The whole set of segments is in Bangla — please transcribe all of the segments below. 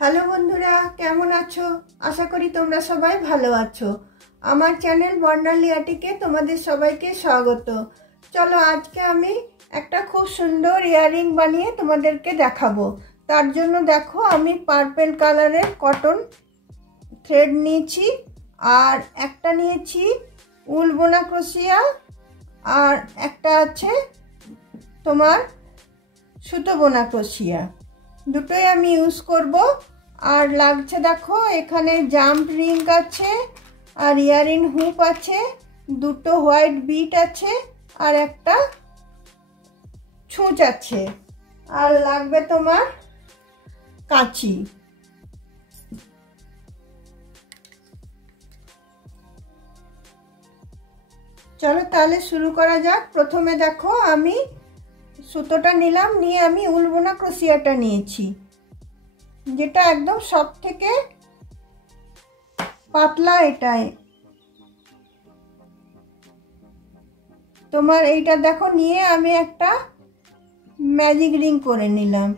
হ্যালো বন্ধুরা, কেমন আছো? আশা করি তোমরা সবাই ভালো আছো। আমার চ্যানেল বর্ণালী আটিকে তোমাদের সবাইকে স্বাগত। চলো আজকে আমি একটা খুব সুন্দর ইয়াররিং বানিয়ে তোমাদেরকে দেখাবো। তার জন্য দেখো আমি পার্পল কালারের কটন থ্রেড নিয়েছি, আর একটা নিয়েছি উল বোনা ক্রোশিয়া, আর একটা আছে তোমার সুতো বোনা ক্রোশিয়া। দুটোই আমি ইউজ করব। আর লাগছে দেখো এখানে জাম্প রিং আছে, আর ইয়ারিং হুপ আছে, দুটো হোয়াইট বিট আছে, আর একটা ছুঁচ আছে, আর লাগবে তোমার কাঁচি। চলো তাহলে শুরু করা যাক। প্রথমে দেখো আমি সুতোটা নিলাম, নিয়ে আমি উল বোনা ক্রোশিয়াটা নিয়েছি, যেটা একদম সব থেকে পাতলা। এটাই তোমার এইটা দেখো, নিয়ে আমি একটা ম্যাজিক রিং করে নিলাম।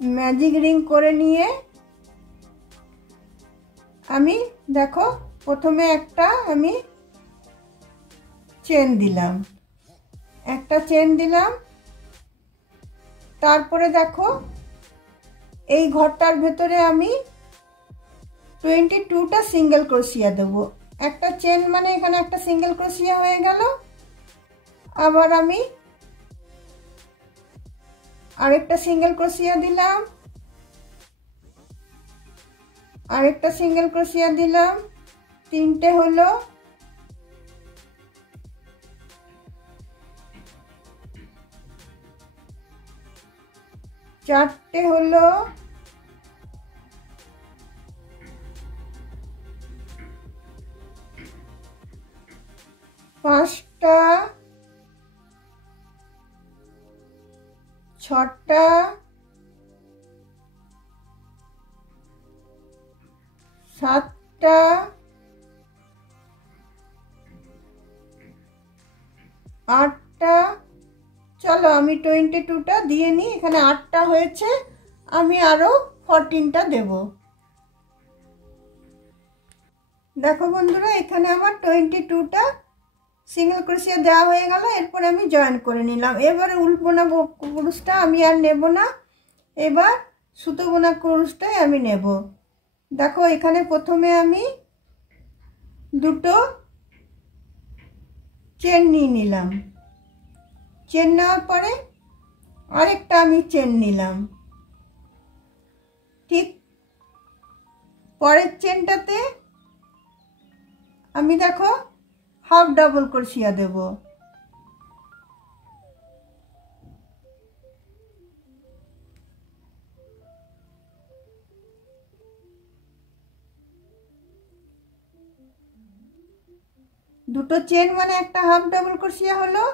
ম্যাজিক রিং করে নিয়ে আমি দেখো প্রথমে একটা আমি চেন দিলাম, একটা চেন দিলাম। তারপরে দেখো এই ঘরটার ভেতরে আমি 22টা সিঙ্গেল ক্রোশিয়া দেবো। একটা চেন মানে এখানে একটা সিঙ্গেল ক্রোশিয়া হয়ে গেল। আবার আমি আরেকটা সিঙ্গেল ক্রোশিয়া দিলাম, আরেকটা সিঙ্গেল ক্রোশিয়া দিলাম, তিনটে হলো। চারটে হলো, পাঁচটা, ছটা, সাতটা, আটটা। চলো আমি 22টা দিয়ে নিই। এখানে 8টা হয়েছে, আমি আরো 14টা দেব। দেখো বন্ধুরা, এখানে আমার 22টা সিঙ্গেল ক্রোশিয়া দেওয়া হয়ে গেল। এরপরে আমি জয়েন করে নিলাম। এবারে উল বোনা কুরুশটা আমি আর নেব না, এবার সুতো বোনা কুরুশটাই আমি নেব। দেখো এখানে প্রথমে আমি দুটো চেন নিয়ে নিলাম। চেন নেওয়ার পরে আরেকটা আমি চেন নিলাম। ঠিক পরের চেনটাতে আমি দেখো হাফ ডাবল ক্রোশিয়া দেব। দুটো চেন মানে একটা হাফ ডাবল ক্রোশিয়া হলো।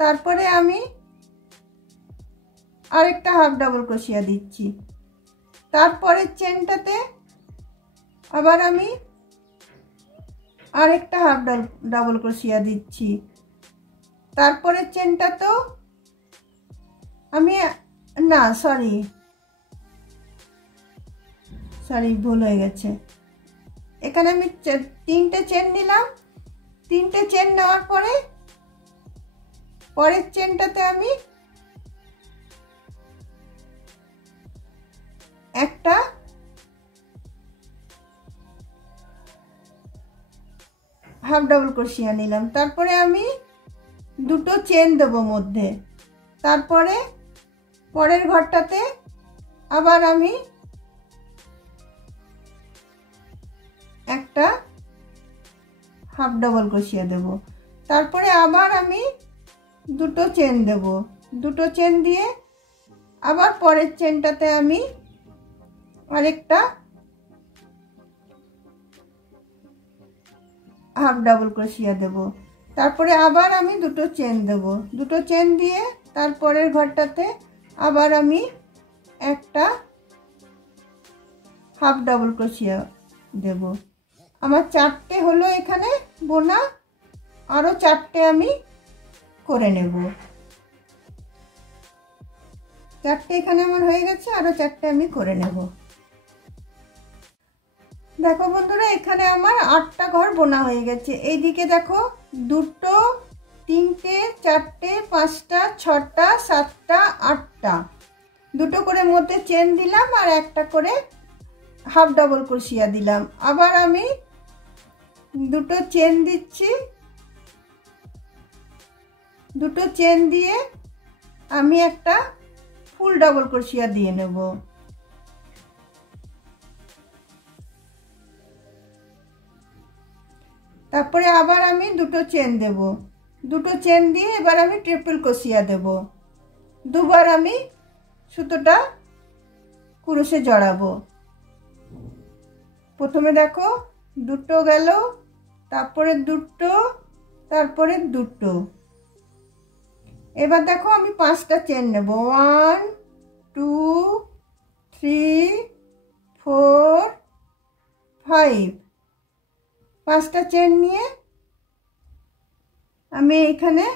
তারপরে আমি আরেকটা হাফ ডাবল ক্রোশিয়া দিচ্ছি। তারপরের চেনটাতে আবার আমি আরেকটা হাফ ডাবল ক্রোশিয়া দিচ্ছি। তারপরের চেনটা তো আমি না সরি ভুল হয়ে গেছে। এখানে আমি তিনটে চেন নিলাম। তিনটে চেন নেওয়ার পরে পরের চেনটাতে আমি একটা হাফ ডাবল ক্রোশিয়া নিলাম। তারপরে আমি দুটো চেন দেব মধ্যে। তারপরে পরের ঘরটাতে আবার আমি একটা হাফ ডাবল ক্রোশিয়া দেব। তারপরে আবার আমি দুটো চেন দেব। দুটো চেন দিয়ে আবার পরের চেনটাতে আমি আরেকটা হাফ ডাবল ক্রোশিয়া দেব। তারপরে আবার আমি দুটো চেন দেব। দুটো চেন দিয়ে তারপরের ঘরটাতে আবার আমি একটা হাফ ডাবল ক্রোশিয়া দেব। আমার চারটে হলো এখানে বোনা, আরো চারটে আমি করে নেব। চারটে এখানে আমার হয়ে গেছে, আরও চারটে আমি করে নেব। দেখো বন্ধুরা, এখানে আমার 8টা ঘর বোনা হয়ে গেছে। এইদিকে দেখো 2টো, 3টে, 4টে, 5টা, 6টা, 7টা, 8টা, 2টো করে মধ্যে চেন দিলাম আর একটা করে হাফ ডাবল ক্রোশিয়া দিলাম। আবার আমি 2টো চেন দিচ্ছি, 2টো চেন দিয়ে আমি একটা ফুল ডাবল ক্রোশিয়া দিয়ে নেব। তারপরে আবার আমি 2টো চেন দেব, 2টো চেন দিয়ে এবার আমি ট্রিপল ক্রোশিয়া দেব। দুবার আমি সুতোটা ক্রোশে জড়াবো। প্রথমে দেখো 2টো গেল, তারপরে 2টো, তারপরে 2টো। এবার দেখো আমি 5টা চেন নেব। 1 2 3 4 5। 5টা চেন নিয়ে আমি এখানে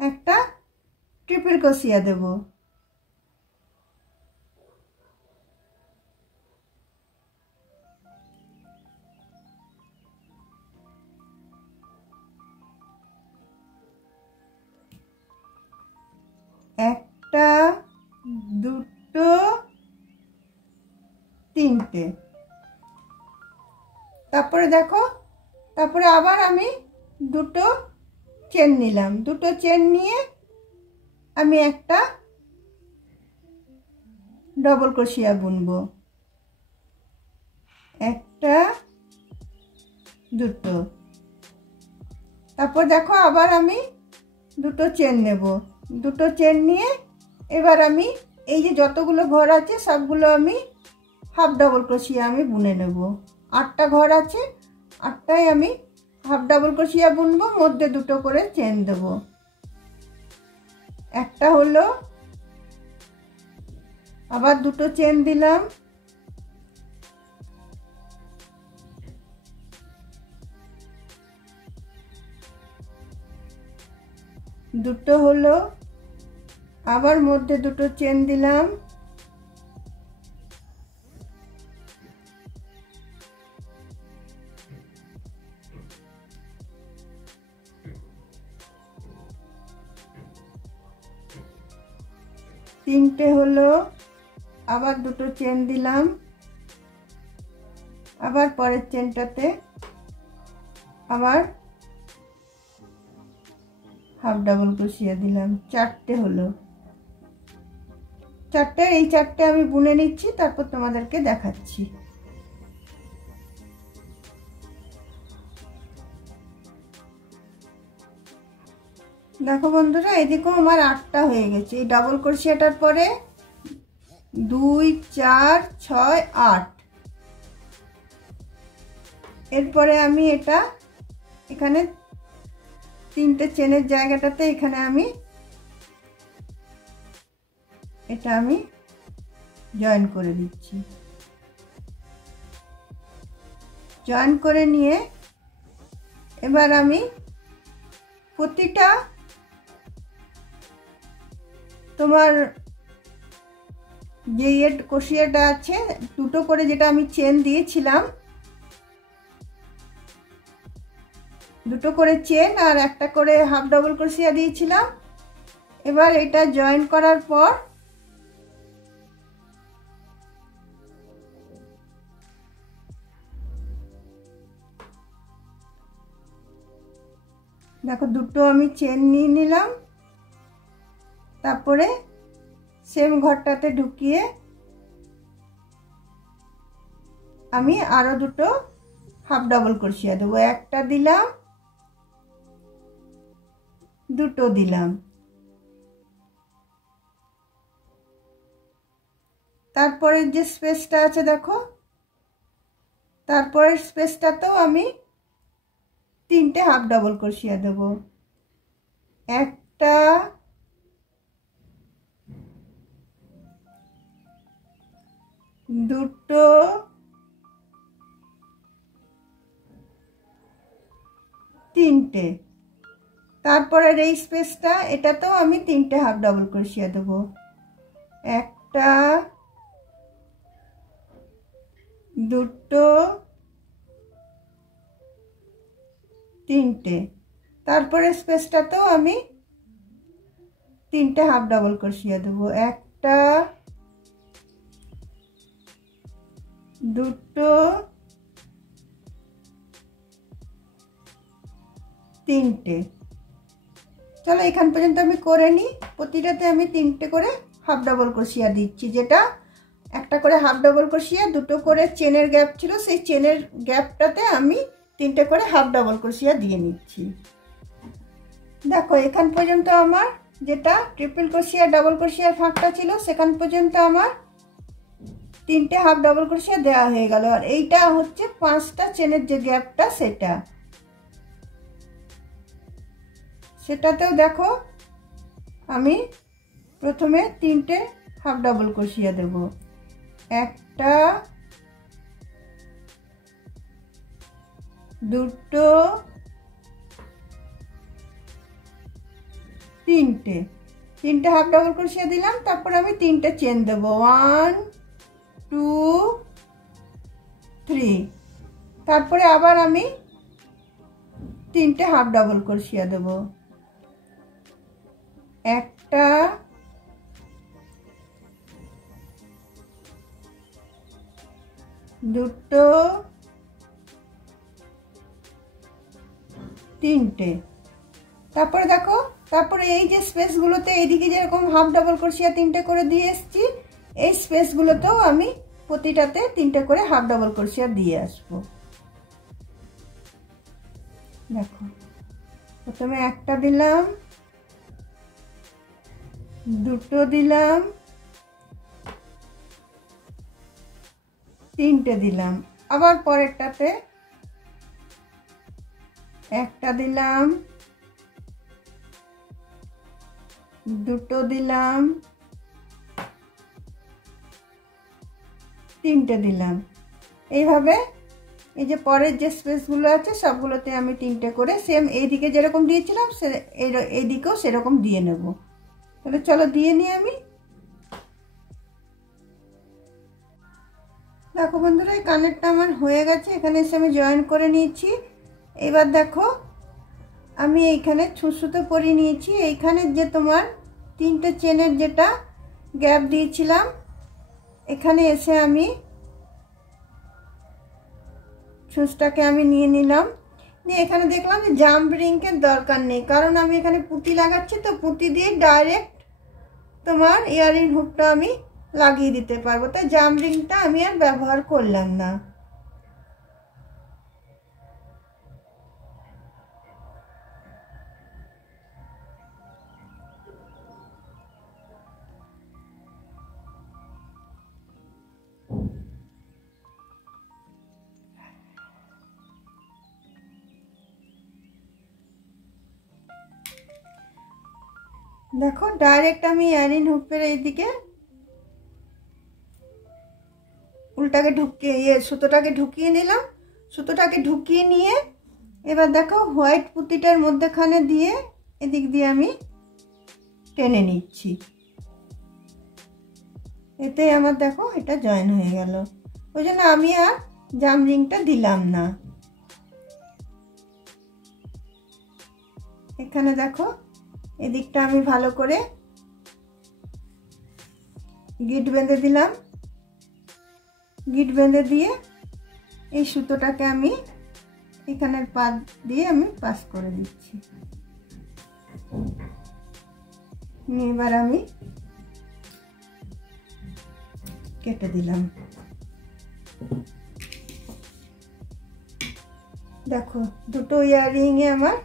একটা ট্রিপল ক্রোশিয়া দেব। একটা, 2টো, 3টে। তারপরে দেখো, তারপরে আবার আমি 2টো চেন নিলাম। 2টো চেন নিয়ে আমি একটা ডবল ক্রোশিয়া বুনবো। একটা, 2টো। তারপর দেখো আবার আমি 2টো চেন নেব। 2টো চেন নিয়ে এবার আমি এই যে যতগুলো ঘর আছে সবগুলো আমি হাফ ডাবল ক্রোশিয়া আমি বুনে নেব। 8টা ঘর আছে, 8টায় আমি হাফ ডাবল ক্রোশিয়া বুনবো, মধ্যে 2টো করে চেন দেব। একটা হলো, আবার 2টো চেন দিলাম, দুটো হলো, আবার মধ্যে 2টো চেন দিলাম, তিনটে হলো, আবার 2টো চেন দিলাম, আবার পরের চেনটাতে আবার হাফ ডাবল ক্রোশিয়া দিলাম। 4টে হলো। 4টে, এই 4টে আমি বুনে নিচ্ছি, তারপর তোমাদেরকে দেখাচ্ছি। দেখো বন্ধুরা, এদিকেও আমার 8টা হয়ে গেছে। এই ডাবল ক্রোশিয়াটার পরে 2 4 6 8। এরপরে আমি এটা এখানে 3টে চেনের জায়গাটাতে এখানে আমি এটা আমি জয়েন করে দিচ্ছি। জয়েন করে নিয়ে এবার আমি প্রতিটা তোমার যে ক্রোশিয়াটা আছে 2টো করে যেটা আমি চেন দিয়েছিলাম, 2টো করে চেন আর একটা করে হাফ ডাবল ক্রোশিয়া দিয়েছিলাম। এবার এটা জয়েন করার পর দেখো 2টো আমি চেন নিয়ে নিলাম, তারপরে সেম ঘরটাতে ঢুকিয়ে আমি আরো 2টো হাফ ডাবল ক্রোশিয়া দেবো। একটা দিলাম, 2টো দিলাম, তারপরের যে স্পেসটা আছে দেখো, তারপরের স্পেসটাতেও আমি 3টে হাফ ডাবল ক্রোশিয়া দেব। একটা, 2টো, 3টে। তারপরের এই স্পেসটা এটাতেও আমি 3টে হাফ ডাবল ক্রোশিয়া দেব। একটা, দুটো, তিনটে। তারপরে স্পেসটাতেও আমি 3টে হাফ ডাবল ক্রোশিয়া দেব। একটা, দুটো, তিনটে। চলো এখান পর্যন্ত আমি করে নিই। প্রতিটাতে আমি 3টে করে হাফ ডাবল ক্রোশিয়া দিচ্ছি, যেটা একটা করে হাফ ডাবল ক্রোশিয়া, দুটো করে চেনের গ্যাপ ছিল, সেই চেনের গ্যাপটাতে আমি 3টে করে হাফ ডাবল ক্রোশিয়া দিয়ে নিচ্ছি। দেখো এখান পর্যন্ত আমার যেটা ট্রিপল ক্রোশিয়া ডাবল ক্রোশিয়ার ফাঁকটা ছিল সেখান পর্যন্ত আমার 3টে হাফ ডাবল ক্রোশিয়া দেওয়া হয়ে গেল। আর এইটা হচ্ছে 5টা চেনের যে গ্যাপটা সেটাতেও দেখো আমি প্রথমে 3টে হাফ ডাবল ক্রোশিয়া দেব। একটা, দুটো, তিনটে। 3টে হাফ ডাবল ক্রোশিয়া দিলাম, তারপর আমি 3টে চেন দেব। 1 2 3। তারপরে আবার আমি 3টে হাফ ডাবল ক্রোশিয়া দেব। একটা, দুটো, তিনটে। তারপরে দেখো, তারপরে এই যে স্পেসগুলোতে এইদিকে যেরকম হাফ ডাবল ক্রোশিয়া 3টে করে দিয়ে এসেছি, এই স্পেসগুলোতেও আমি প্রতিটাতে 3টে করে হাফ ডাবল ক্রোশিয়া দিয়ে আসবো। দেখো প্রথমে একটা দিলাম, দুটো দিলাম, তিনটে দিলাম, আবার পরেরটাতে একটা দিলাম, দুটো দিলাম, তিনটে দিলাম। এইভাবে এই যে পরের যে স্পেসগুলো আছে সবগুলোতে আমি 3টে করে সেম এইদিকে যেরকম দিয়েছিলাম এইদিকেও সেরকম দিয়ে নেব। তাহলে চলো দিয়ে নিই আমি। দেখো বন্ধুরা, এই কানেরটা আমার হয়ে গেছে, এখানে এসে আমি জয়েন করে নিয়েছি। এবার দেখো আমি এইখানে সুতো পরিয়ে নিয়েছি। এইখানে যে তোমার 3টে চেনের যেটা গ্যাপ দিয়েছিলাম, এখানে এসে আমি ছুঁচটাকে আমি নিয়ে নিলাম। নিয়ে এখানে দেখলাম যে জাম্প রিংকের দরকার নেই, কারণ আমি এখানে পুঁতি লাগাচ্ছি, তো পুঁতি দিয়ে ডাইরেক্ট তোমার ইয়ারিং হুকটা আমি লাগিয়ে দিতে পারবো, তাই জাম্প রিংটা আমি আর ব্যবহার করলাম না। দেখো ডাইরেক্ট আমি ইয়ারিং হুকের এইদিকে উল্টাকে ঢুকিয়ে সুতোটাকে ঢুকিয়ে নিলাম। সুতোটাকে ঢুকিয়ে নিয়ে এবার দেখো হোয়াইট পুঁতিটার মধ্যেখানে দিয়ে এদিক দিয়ে আমি টেনে নিচ্ছি। এতে আমার দেখো এটা জয়েন হয়ে গেল। ওই জন্য আমি আর জাম্প রিংটা দিলাম না। এখানে দেখো এদিকটা আমি ভালো করে গিট বেঁধে দিলাম। গিট বেঁধে দিয়ে এই সুতোটাকে আমি এখানের পাত দিয়ে আমি পাস করে দিচ্ছি। এবার আমি কেটে দিলাম। দেখো দুটো ইয়াররিং এ আমার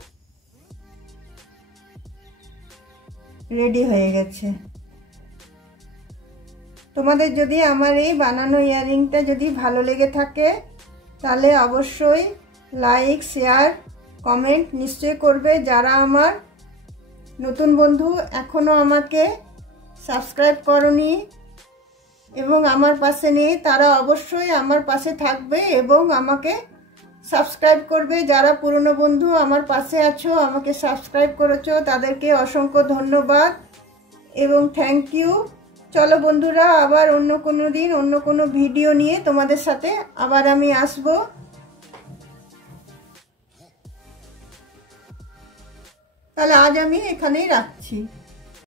রেডি হয়ে গেছে। তোমাদের যদি আমার এই বানানো ইয়াররিংটা যদি ভালো লেগে থাকে তাহলে অবশ্যই লাইক, শেয়ার, কমেন্ট নিশ্চয়ই করবে। যারা আমার নতুন বন্ধু এখনো আমাকে সাবস্ক্রাইব করনি এবং আমার পাশে নেই, তারা অবশ্যই আমার পাশে থাকবে এবং আমাকে সাবস্ক্রাইব করবে। যারা পুরনো বন্ধু আমার পাশে আছো, আমাকে সাবস্ক্রাইব করেছো, তাদেরকে অসংখ্য ধন্যবাদ এবং থ্যাংক ইউ। চলো বন্ধুরা, আবার অন্য কোনো দিন অন্য কোনো ভিডিও নিয়ে তোমাদের সাথে আবার আমি আসবো। তাহলে আজ আমি এখানেই রাখছি।